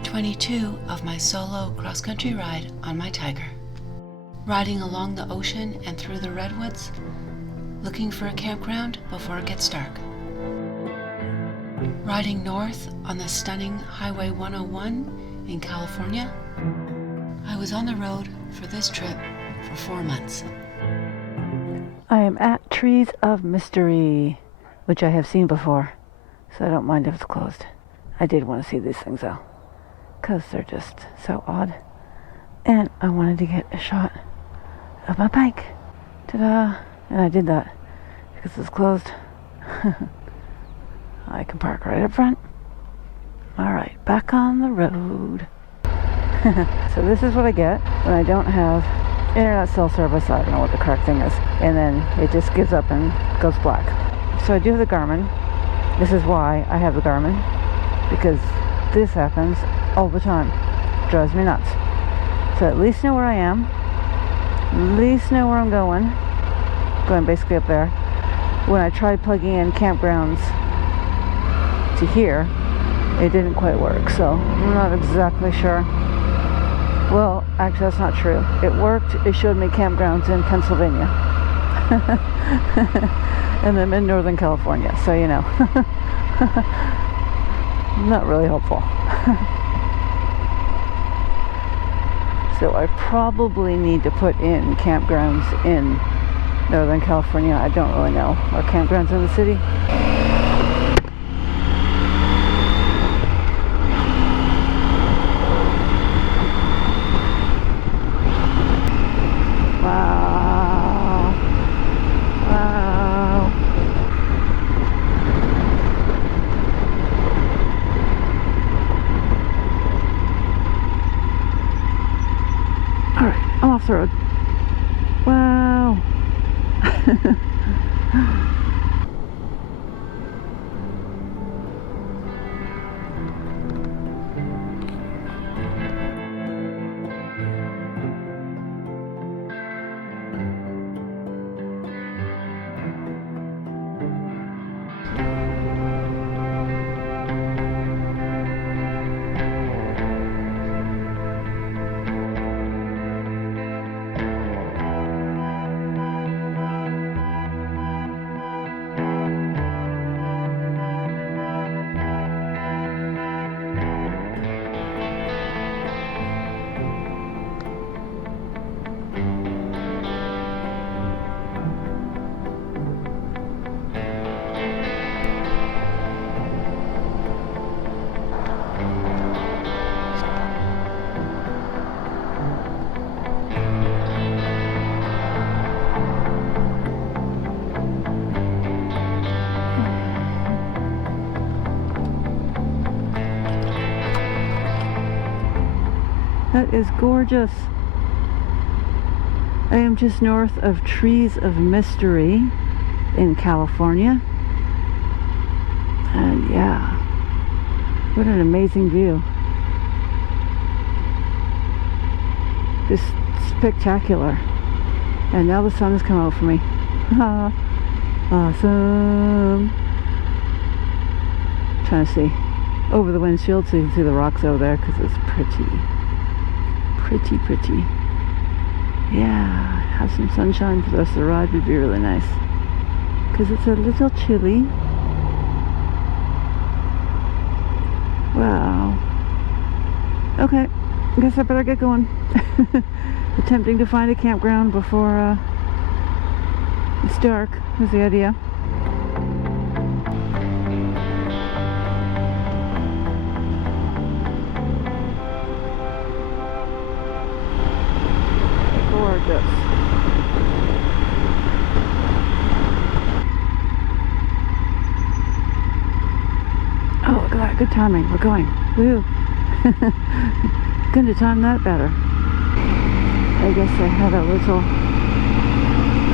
part 22 of my solo cross-country ride on my Tiger. Riding along the ocean and through the Redwoods, looking for a campground before it gets dark. Riding north on the stunning Highway 101 in California, I was on the road for this trip for 4 months. I am at Trees of Mystery, which I have seen before, so I don't mind if it's closed. I did want to see these things though, because they're just so odd. And I wanted to get a shot of my bike. Ta-da! And I did that because it's closed. I can park right up front. Alright, back on the road. So this is what I get when I don't have internet cell service. I don't know what the correct thing is. And then it just gives up and goes black. So I do have the Garmin. This is why I have the Garmin, because this happens all the time. Drives me nuts. So at least know where I am. At least know where I'm going. Going basically up there. When I tried plugging in campgrounds to here, it didn't quite work. So I'm not exactly sure. Well, actually that's not true. It worked. It showed me campgrounds in Pennsylvania. And I'm in Northern California, so you know. Not really helpful. So I probably need to put in campgrounds in Northern California. I don't really know. Are campgrounds in the city? Wow. Wow. Alright, I'm off the road. Wow. That is gorgeous. I am just north of Trees of Mystery in California. And yeah, what an amazing view. Just spectacular. And now the sun has come out for me. Awesome. Trying to see over the windshield so you can see the rocks over there because it's pretty. Pretty. Yeah, have some sunshine for the rest of the ride would be really nice. Because it's a little chilly. Wow. Okay, I guess I better get going. Attempting to find a campground before it's dark is the idea. Gorgeous. Oh, look at that. Good timing. We're going. Woo. Couldn't have timed that better. I guess I had a little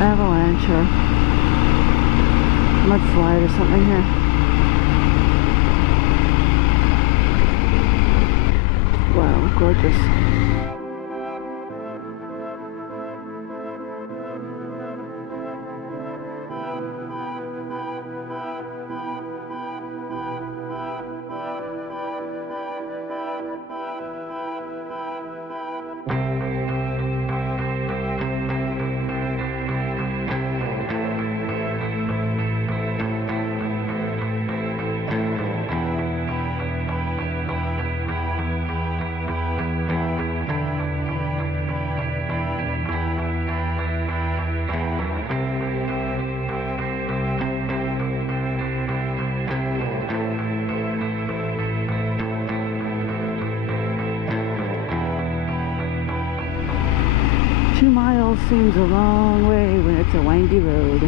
avalanche or mudslide or something here. Wow, gorgeous. 2 miles seems a long way when it's a windy road.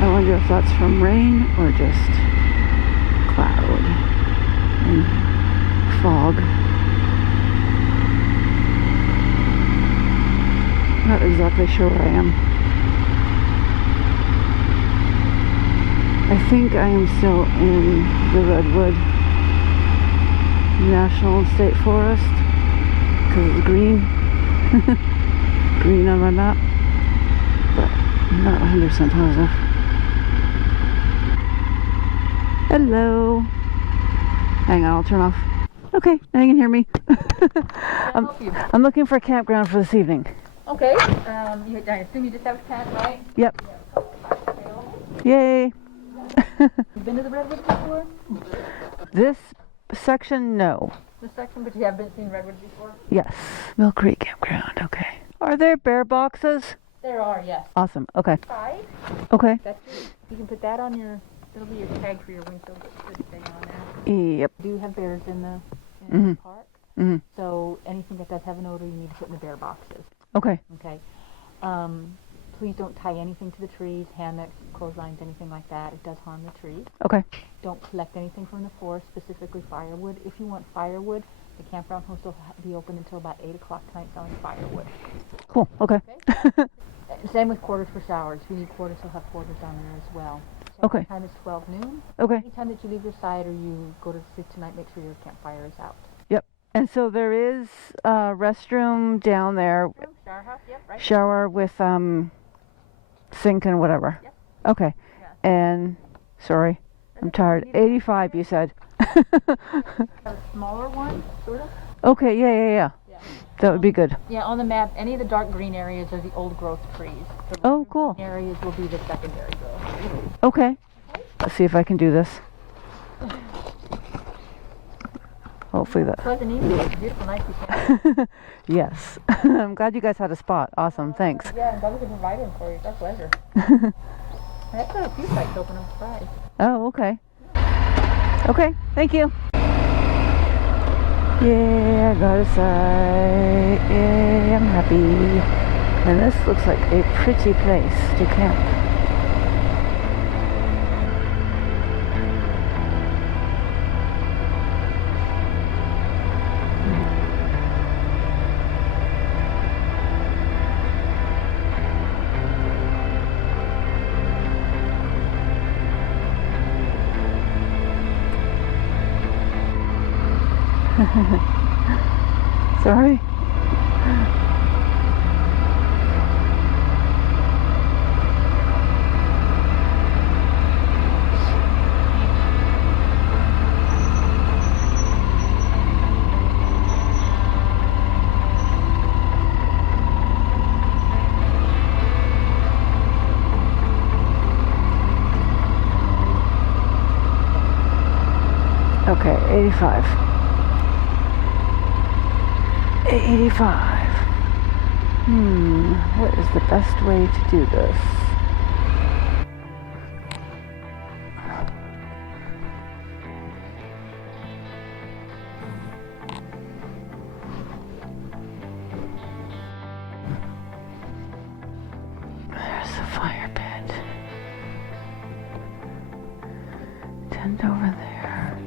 I wonder if that's from rain or just cloud and fog. Not exactly sure where I am. I think I am still in the Redwood National and State Forest because it's green. Green on my map, but I'm not 100% positive. Hello. Hang on, I'll turn off. Okay, now you can hear me. I'm looking for a campground for this evening. Okay. I assume you just have a tent, right? Yep. Yay. You've been to the Redwoods before? This section, no. This section, but you haven't seen Redwoods before? Yes. Mill Creek Campground, okay. Are there bear boxes? There are, yes. Awesome, okay. 5. Okay. That's it. You can put that on your, it'll be your tag for your windshield thing on there. Yep. We do have bears in the park. Mm-hmm. So anything that does have an odor, you need to put in the bear boxes. Okay. Okay. Please don't tie anything to the trees, hammocks, clotheslines, anything like that. It does harm the trees. Okay. Don't collect anything from the forest, specifically firewood. If you want firewood, the campground host will be open until about 8 o'clock tonight selling firewood. Cool, okay. Same with quarters for showers. If you need quarters, they'll have quarters down there as well. Okay. Time is 12 noon. Okay. Anytime that you leave your site or you go to sleep tonight, make sure your campfire is out. Yep. And so there is a restroom down there. Shower house, yep, right. Shower with sink and whatever. Yep. Okay. Yeah. And sorry, I'm tired. 85 you said. A smaller one, sort of. Okay, yeah. That would be good. Yeah, on the map, any of the dark green areas are the old growth trees. The Oh, cool. green areas will be the secondary growth. Okay. Let's see if I can do this. Hopefully that. Pleasant evening. It's a beautiful night. You can. Yes. I'm glad you guys had a spot. Awesome. Thanks. Yeah, I'm glad we could provide them for you. It's our pleasure. I've got a few sites open. I'm surprised. Oh, okay. Okay. Thank you. Yeah, I got a site. Yay, I'm happy. And this looks like a pretty place to camp. Sorry. Okay, 85. 85. What is the best way to do this? There's the fire pit. Tent over there.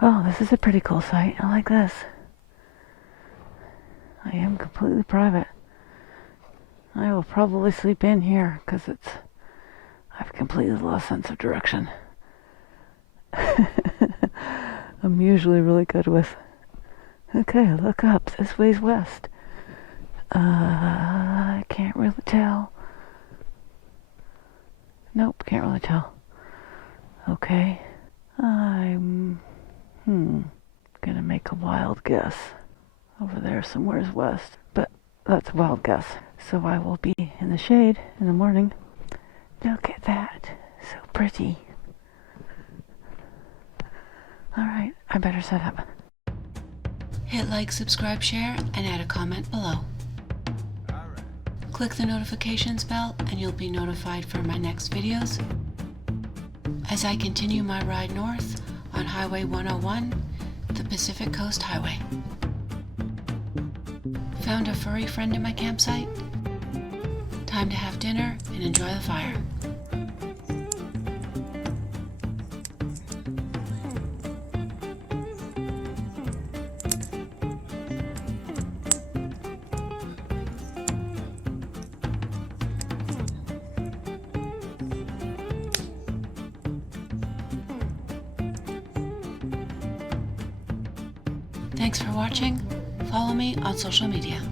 Oh, this is a pretty cool site. I like this. I am completely private. I will probably sleep in here because I've completely lost sense of direction. I'm usually really good with, okay, look up, this way's west. I can't really tell. Nope, can't really tell. Okay, I'm gonna make a wild guess. Over there somewhere's west, but that's a wild guess. So I will be in the shade in the morning. Look at that, so pretty. All right, I better set up. Hit like, subscribe, share, and add a comment below. Click the notifications bell and you'll be notified for my next videos as I continue my ride north on Highway 101, the Pacific Coast Highway. Found a furry friend in my campsite? Time to have dinner and enjoy the fire. Thanks for watching. Follow me on social media.